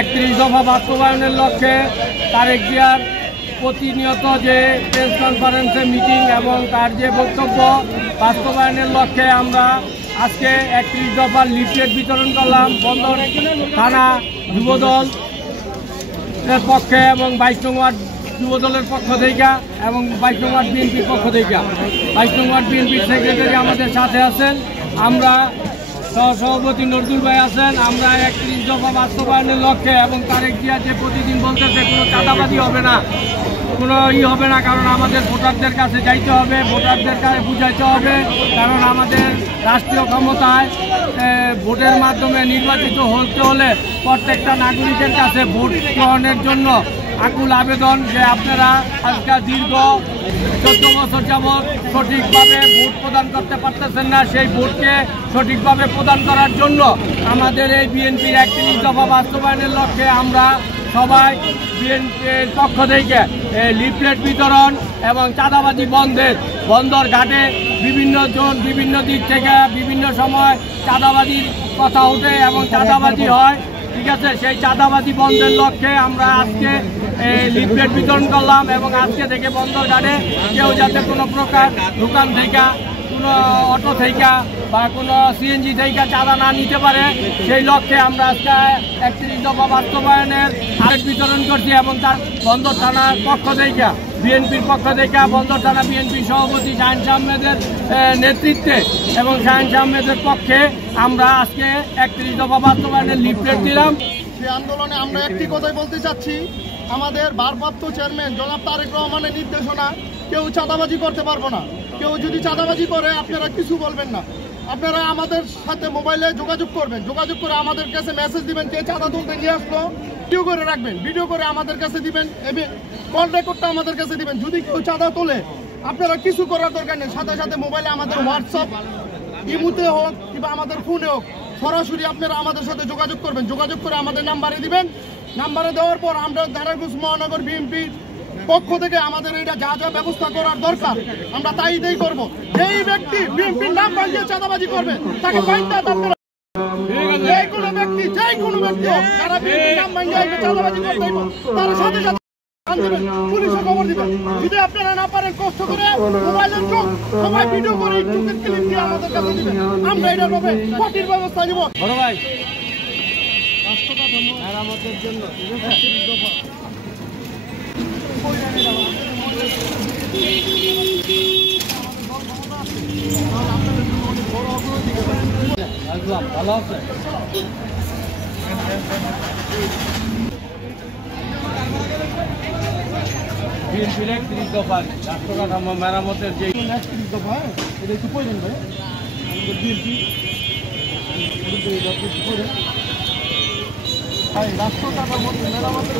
31 দফা বাস্তবায়নের লক্ষ্যে তারেক জিয়ার প্রতিনিয়ত যে প্রেস কনফারেন্সে মিটিং এবং তার যে বক্তব্য বাস্তবায়নের লক্ষ্যে আমরা আজকে 31 দফার লিফলেট বিতরণ করলাম বন্দর থানা যুবদল পক্ষে এবং 22 নং ওয়ার্ড যুবদলের পক্ষ থেকে এবং 22 নং ওয়ার্ড বিএনপির পক্ষ থেকে। 22 নং ওয়ার্ড বিএনপির সেক্রেটারি আমাদের সাথে আছেন, আমরা সহসভাপতি নজরুল ভাই আছেন। আমরা 31 দফা বাস্তবায়নের লক্ষ্যে এবং তারেক জিয়া যে প্রতিদিন বলতেছে কোনো চাঁদাবাজি হবে না, কোনো হবে না, কারণ আমাদের ভোটারদের কাছে যাইতে হবে, ভোটারদের কাছে বুঝাইতে হবে, কারণ আমাদের রাষ্ট্রীয় ক্ষমতায় ভোটের মাধ্যমে নির্বাচিত হতে হলে প্রত্যেকটা নাগরিকের কাছে ভোট গ্রহণের জন্য আকুল আবেদন যে আপনারা আজকাল দীর্ঘ 14 বছর যাবৎ সঠিকভাবে ভোট প্রদান করতে পারতেছেন না, সেই ভোটকে সঠিকভাবে প্রদান করার জন্য আমাদের এই বিএনপির 31 দফা বাস্তবায়নের লক্ষ্যে আমরা সবাই বিএনপির পক্ষ থেকে লিফলেট বিতরণ এবং চাঁদাবাজি বন্দর ঘাটে বিভিন্ন জন বিভিন্ন দিক থেকে বিভিন্ন সময় চাঁদাবাজির কথা ওঠে এবং চাঁদাবাজি হয়, ঠিক আছে, সেই চাঁদাবাজি বন্ধের লক্ষ্যে আমরা আজকে লিফলেট বিতরণ করলাম এবং আজকে থেকে বন্দর ঘাটে কেউ যাতে কোনো প্রকার দোকান থেকে কোনো অটো থেকে বা কোনো সিএনজি থেকে চাঁদা না নিতে পারে সেই লক্ষ্যে আমরা আজকে 31 দফা বাস্তবায়নের আদেশ বিতরণ করছি এবং তার বন্দর থানার পক্ষ থেকে বিএনপির পক্ষ থেকে বন্দর থানা বিএনপি সভাপতি শাহিন আহমেদের নেতৃত্বে এবং শাহিন আহমেদের পক্ষে আমরা আজকে 31 দফা বাস্তবায়নের লিফলেট দিলাম। সেই আন্দোলনে আমরা একটি কথাই বলতে চাচ্ছি, আমাদের ভারপ্রাপ্ত চেয়ারম্যান জনাব তারেক রহমানের নির্দেশনা কেউ চাঁদাবাজি করতে পারবো না। কেউ যদি চাঁদাবাজি করে আপনারা কিছু বলবেন না, আপনারা আমাদের সাথে মোবাইলে যোগাযোগ করবেন, যোগাযোগ করে আমাদের কাছে মেসেজ দিবেন কে চাঁদা তুলতে নিয়ে আসলো, ভিডিও করে রাখবেন, ভিডিও করে আমাদের কাছে দিবেন এবং কল রেকর্ডটা আমাদের কাছে দিবেন। যদি কেউ চাঁদা তোলে আপনারা কিছু করার দরকার নেই, সাথে সাথে মোবাইলে আমাদের হোয়াটসঅ্যাপ ইমুতে হোক কিংবা আমাদের ফোনে হোক সরাসরি আপনারা আমাদের সাথে যোগাযোগ করবেন, যোগাযোগ করে আমাদের নাম্বারে দিবেন। নাম্বারে দেওয়ার পর আমরা নারায়ণগঞ্জ মহানগর বিএনপির পক্ষ থেকে আমাদের এটা যা যা ব্যবস্থা করার দরকার আমরা তাই করব। যেই ব্যক্তি বিএনপির নাম ভাঙিয়ে চাঁদাবাজি করবে তাকে ফাইন আপনারা যে কোনো ব্যক্তি যারা বিএনপির নাম ভাঙিয়ে চাঁদাবাজি করতে তার সাথে সাথে পুলিশে খবর দিবেন। যদি আপনারা না পারেন কষ্ট করে মোবাইলের চোখ সবাই ভিডিও করে চোখের ক্লিপ দিয়ে আমাদের কাছে দিবেন, আমরা এটার ভাবে কঠিন ব্যবস্থা নিব। বড় ভাই রাষ্ট্রটা মেরামতের জন্য ভালো আছে বিএনপির 31 দফা রাষ্ট্র কাঠামো মেরামতের যে 31 দফা এটা একটু পড়েন ভাই, আমাদের বিএনপি রাষ্ট্র কাঠামো মেরামতের